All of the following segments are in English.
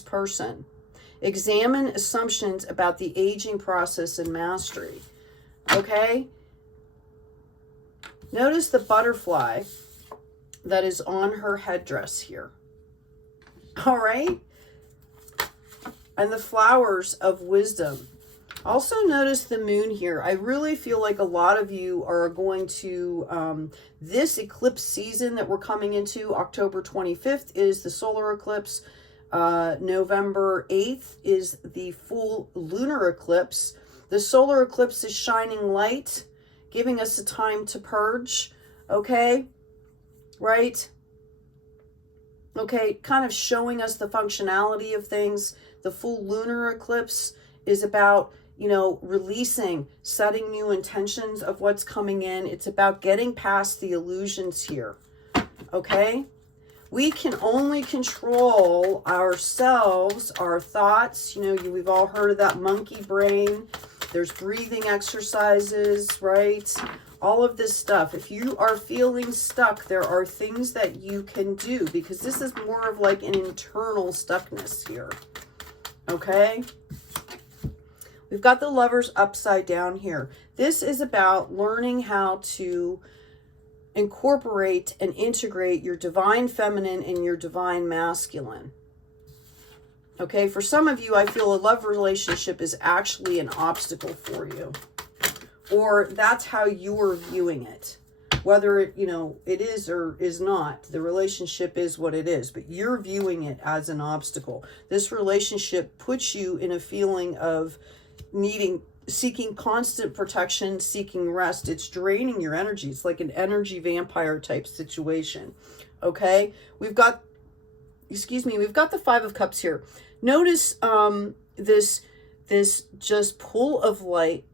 person. Examine assumptions about the aging process and mastery. Okay? Notice the butterfly that is on her headdress here. All right? And the flowers of wisdom. Also notice the moon here. I really feel like a lot of you are going to, this eclipse season that we're coming into, October 25th is the solar eclipse. November 8th is the full lunar eclipse. The solar eclipse is shining light, giving us a time to purge, okay? Right? Okay, kind of showing us the functionality of things. The full lunar eclipse is about, you know, releasing, setting new intentions of what's coming in. It's about getting past the illusions here, okay? We can only control ourselves, our thoughts. You know, we've all heard of that monkey brain. There's breathing exercises, right? All of this stuff. If you are feeling stuck, there are things that you can do, because this is more of like an internal stuckness here, okay? We've got the Lovers upside down here. This is about learning how to incorporate and integrate your divine feminine and your divine masculine. Okay, for some of you, I feel a love relationship is actually an obstacle for you. Or that's how you're viewing it. Whether it, you know, it is or is not. The relationship is what it is, but you're viewing it as an obstacle. This relationship puts you in a feeling of seeking constant protection, seeking rest. It's draining your energy. It's like an energy vampire type situation. Okay, we've got, we've got the Five of Cups here. Notice this just pull of light.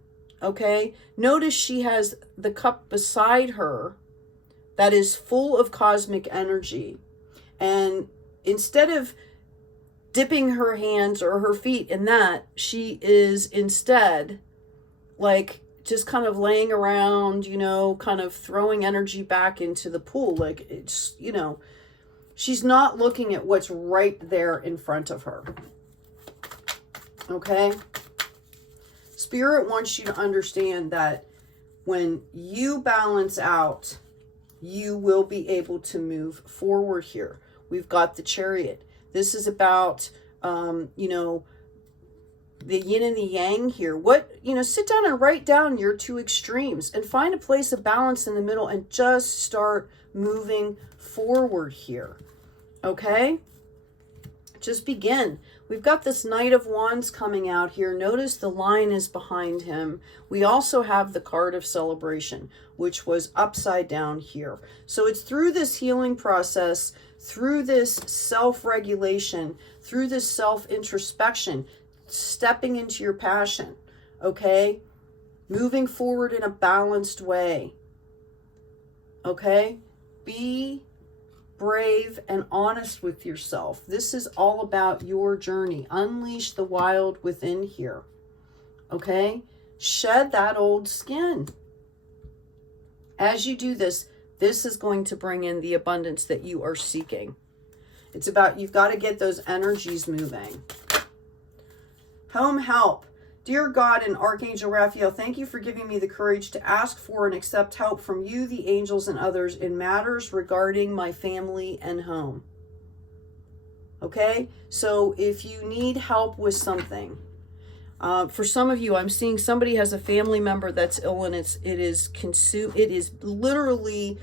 Okay, notice she has the cup beside her that is full of cosmic energy, and instead of dipping her hands or her feet in that, she is instead like just kind of laying around, you know, kind of throwing energy back into the pool. Like, it's, you know, she's not looking at what's right there in front of her. Okay? Spirit wants you to understand that when you balance out, you will be able to move forward here. We've got the Chariot. This is about, you know, the yin and the yang here. What, you know, sit down and write down your two extremes and find a place of balance in the middle and just start moving forward here. Okay? Just begin. We've got this Knight of Wands coming out here. Notice the line is behind him. We also have the card of celebration, which was upside down here. So it's through this healing process, through this self-regulation, through this self-introspection, stepping into your passion, okay? Moving forward in a balanced way, okay? Be brave and honest with yourself. This is all about your journey. Unleash the wild within here, okay? Shed that old skin. As you do this, this is going to bring in the abundance that you are seeking. It's about, you've got to get those energies moving. Home help. Dear God and Archangel Raphael, thank you for giving me the courage to ask for and accept help from you, the angels, and others in matters regarding my family and home. Okay? So if you need help with something, for some of you, I'm seeing somebody has a family member that's ill, and it is literally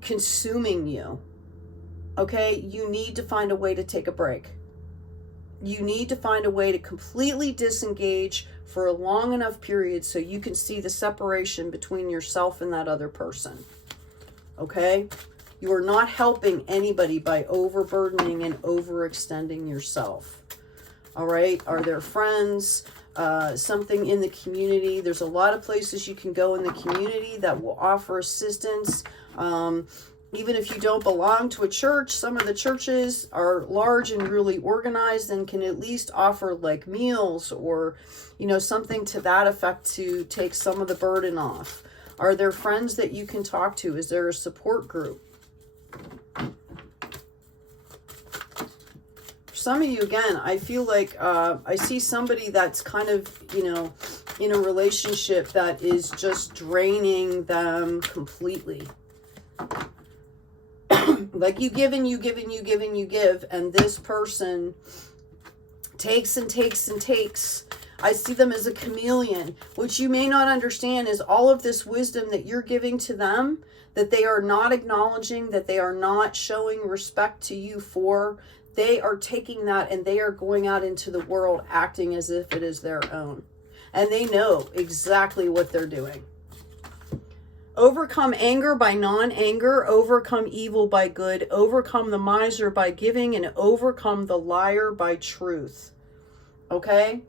consuming you. Okay? You need to find a way to take a break. You need to find a way to completely disengage for a long enough period so you can see the separation between yourself and that other person. Okay? You are not helping anybody by overburdening and overextending yourself. All right? Are there friends? Something in the community? There's a lot of places you can go in the community that will offer assistance. Even if you don't belong to a church, some of the churches are large and really organized and can at least offer like meals or, you know, something to that effect to take some of the burden off. Are there friends that you can talk to? Is there a support group? some of you, again, I feel like I see somebody that's kind of, you know, in a relationship that is just draining them completely. Like you give and you give and you give and you give, and this person takes and takes and takes. I see them as a chameleon. What you may not understand is all of this wisdom that you're giving to them, that they are not acknowledging, that they are not showing respect to you for, they are taking that and they are going out into the world acting as if it is their own. And they know exactly what they're doing. Overcome anger by non-anger, overcome evil by good, overcome the miser by giving, and overcome the liar by truth. Okay?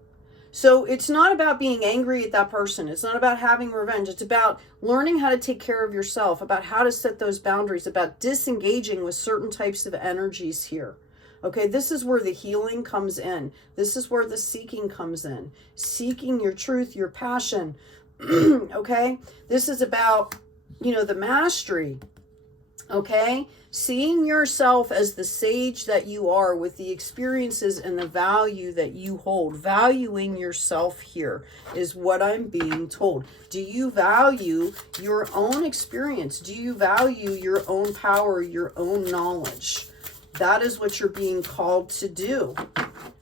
So it's not about being angry at that person. It's not about having revenge. It's about learning how to take care of yourself, about how to set those boundaries, about disengaging with certain types of energies here. Okay, this is where the healing comes in. This is where the seeking comes in. Seeking your truth, your passion. Okay, this is about, you know, the mastery. Okay, seeing yourself as the sage that you are with the experiences and the value that you hold. Valuing yourself here is what I'm being told. Do you value your own experience? Do you value your own power, your own knowledge? That is what you're being called to do.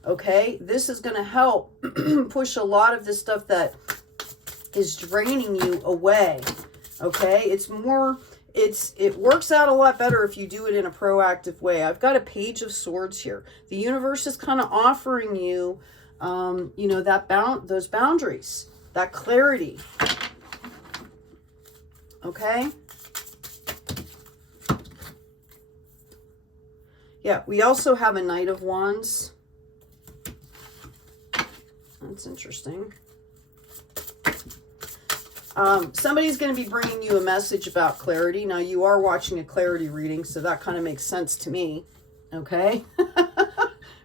Okay, this is going to help push a lot of this stuff that is draining you away. Okay, it's more, it works out a lot better if you do it in a proactive way. I've got a Page of Swords here. The universe is kind of offering you, you know, those boundaries, that clarity. Okay. Yeah, we also have a Knight of Wands. That's interesting. Somebody's going to be bringing you a message about clarity. Now, you are watching a clarity reading, so that kind of makes sense to me. Okay?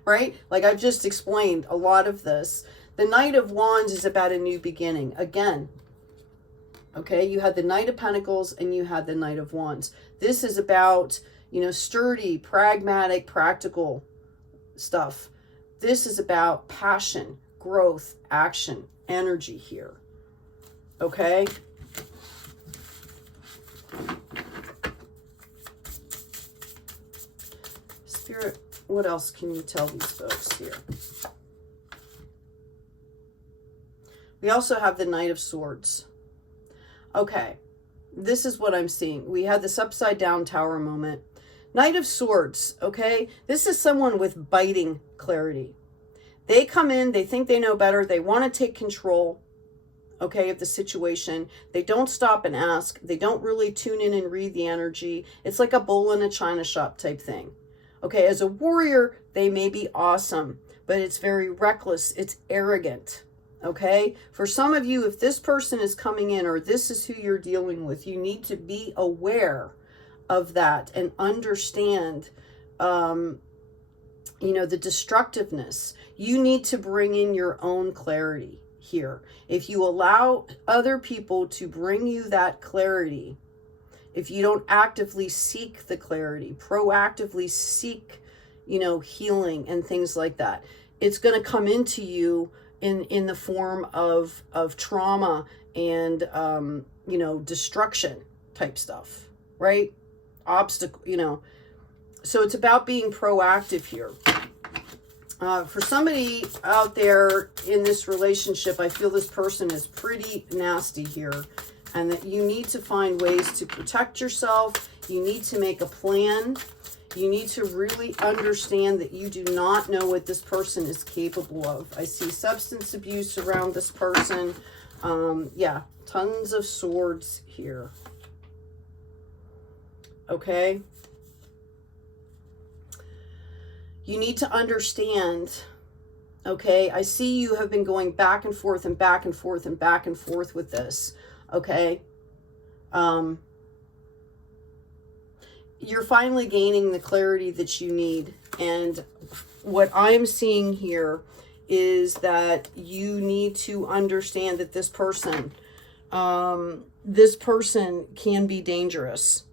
Right? Like I've just explained a lot of this. The Knight of Wands is about a new beginning. Again, okay, you had the Knight of Pentacles and you had the Knight of Wands. This is about, you know, sturdy, pragmatic, practical stuff. This is about passion, growth, action, energy here. Okay? Spirit, what else can you tell these folks here? We also have the Knight of Swords. Okay, this is what I'm seeing. We had this upside down tower moment. Knight of Swords, okay? This is someone with biting clarity. They come in, they think they know better, they want to take control, okay, of the situation. They don't stop and ask. They don't really tune in and read the energy. It's like a bull in a china shop type thing. Okay, as a warrior, they may be awesome, but it's very reckless. It's arrogant. Okay, for some of you, if this person is coming in or this is who you're dealing with, you need to be aware of that and understand, you know, the destructiveness. You need to bring in your own clarity here. If you allow other people to bring you that clarity, if you don't actively seek the clarity, proactively seek, you know, healing and things like that, it's going to come into you in the form of trauma and, you know, destruction type stuff, right? Obstacle, you know. So it's about being proactive here. For somebody out there in this relationship, I feel this person is pretty nasty here, and that you need to find ways to protect yourself. You need to make a plan. You need to really understand that you do not know what this person is capable of. I see substance abuse around this person. Yeah, tons of swords here. Okay. You need to understand, okay, I see you have been going back and forth and back and forth and back and forth with this, okay? You're finally gaining the clarity that you need. And what I'm seeing here is that you need to understand that this person can be dangerous,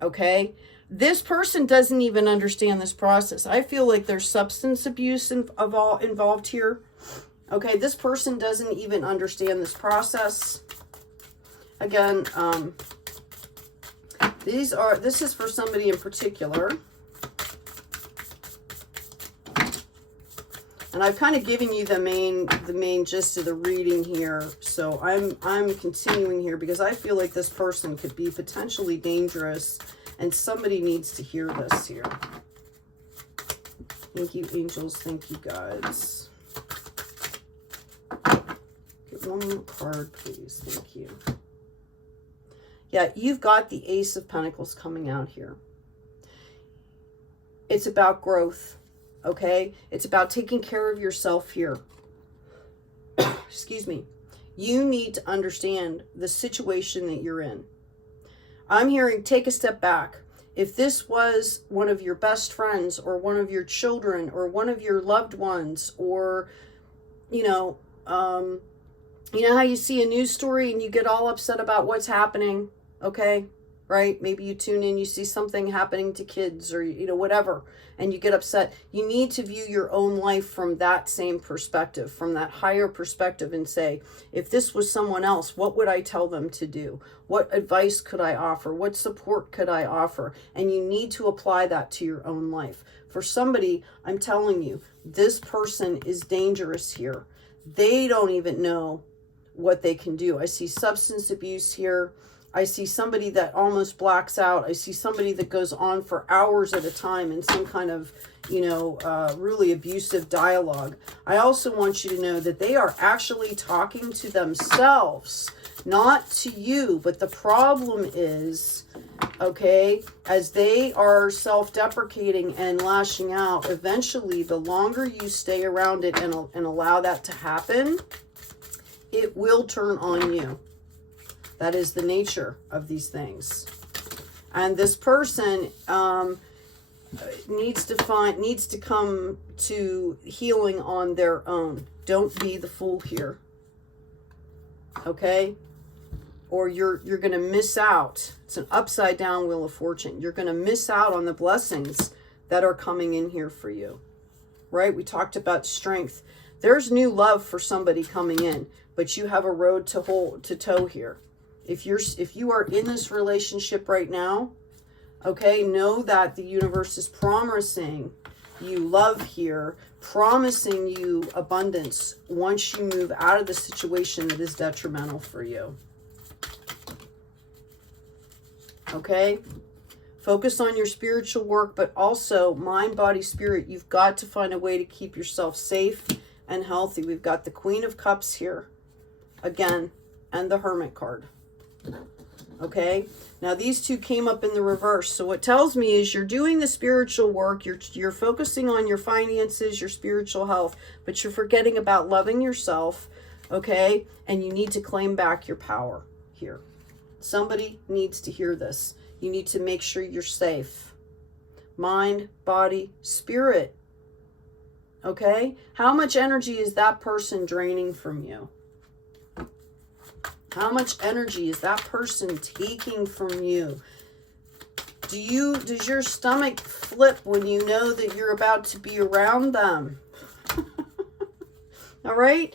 okay? this person doesn't even understand this process. I feel like there's substance abuse involved here. Okay, this person doesn't even understand this process. Again, this is for somebody in particular. And I've kind of given you the main gist of the reading here. So I'm continuing here because I feel like this person could be potentially dangerous and somebody needs to hear this here. Thank you, angels. Thank you, guides. Get one more card, please. Thank you. Yeah, you've got the Ace of Pentacles coming out here. It's about growth. Okay, it's about taking care of yourself here. Excuse me. You need to understand the situation that you're in. I'm hearing take a step back. If this was one of your best friends or one of your children or one of your loved ones, or, you know how you see a news story and you get all upset about what's happening, okay? Right? Maybe you tune in, you see something happening to kids or, whatever, and you get upset. You need to view your own life from that same perspective, from that higher perspective, and say, if this was someone else, what would I tell them to do? What advice could I offer? What support could I offer? And you need to apply that to your own life. For somebody, I'm telling you, this person is dangerous here. They don't even know what they can do. I see substance abuse here. I see somebody that almost blacks out. I see somebody that goes on for hours at a time in some kind of, really abusive dialogue. I also want you to know that they are actually talking to themselves, not to you. But the problem is, okay, as they are self-deprecating and lashing out, eventually, the longer you stay around it and allow that to happen, it will turn on you. That is the nature of these things. And this person needs to come to healing on their own. Don't be the fool here. Okay? Or you're going to miss out. It's an upside down wheel of fortune. You're going to miss out on the blessings that are coming in here for you. Right? We talked about strength. There's new love for somebody coming in, but you have a road to toe here. If you are in this relationship right now, okay, know that the universe is promising you love here, promising you abundance once you move out of the situation that is detrimental for you. Okay? Focus on your spiritual work, but also mind, body, spirit. You've got to find a way to keep yourself safe and healthy. We've got the Queen of Cups here again, and the Hermit card. Okay, now these two came up in the reverse. So what tells me is you're doing the spiritual work, you're focusing on your finances, your spiritual health, but you're forgetting about loving yourself, okay? And you need to claim back your power here. Somebody needs to hear this. You need to make sure you're safe. Mind, body, spirit. Okay? How much energy is that person draining from you? How much energy is that person taking from you? Does your stomach flip when you know that you're about to be around them? All right?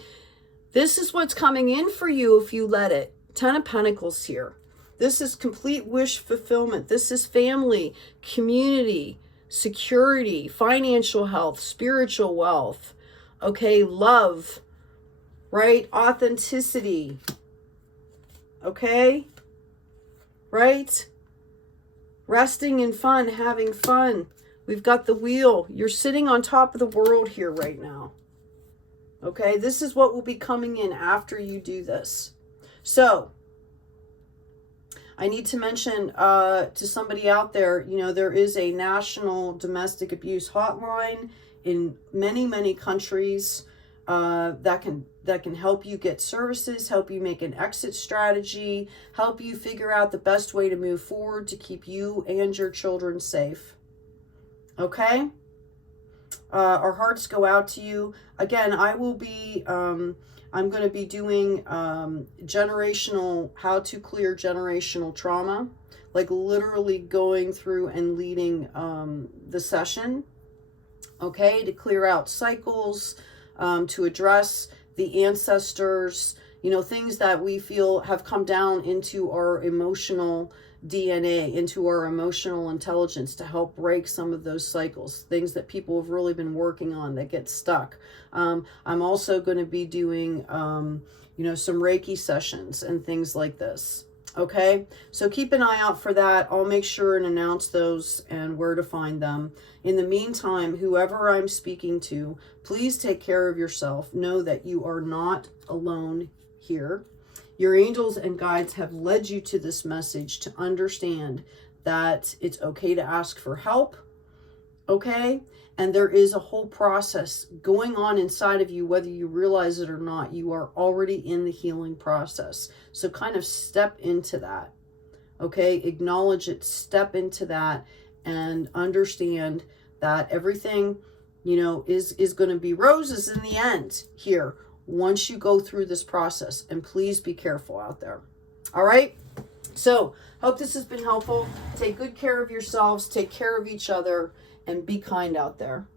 This is what's coming in for you if you let it. 10 of Pentacles here. This is complete wish fulfillment. This is family, community, security, financial health, spiritual wealth. Okay, love, right? Authenticity. Okay? Right? Resting in fun, having fun. We've got the wheel. You're sitting on top of the world here right now. Okay? This is what will be coming in after you do this. So, I need to mention to somebody out there, there is a national domestic abuse hotline in many, many countries that can help you get services, help you make an exit strategy, help you figure out the best way to move forward to keep you and your children safe. Okay? Our hearts go out to you. Again, I'm going to be doing how to clear generational trauma. like literally going through and leading the session, okay, to clear out cycles, to address the ancestors, you know, things that we feel have come down into our emotional DNA, into our emotional intelligence, to help break some of those cycles, things that people have really been working on that get stuck. I'm also going to be doing, you know, some Reiki sessions and things like this. Okay, so keep an eye out for that. I'll make sure and announce those and where to find them. In the meantime, whoever I'm speaking to, please take care of yourself. Know that you are not alone here. Your angels and guides have led you to this message to understand that it's okay to ask for help, okay? And there is a whole process going on inside of you, whether you realize it or not. You are already in the healing process. So kind of step into that, okay? Acknowledge it, step into that, and understand that everything, you know, is going to be roses in the end here once you go through this process. And please be careful out there. All right? So, hope this has been helpful. Take good care of yourselves, take care of each other, and be kind out there.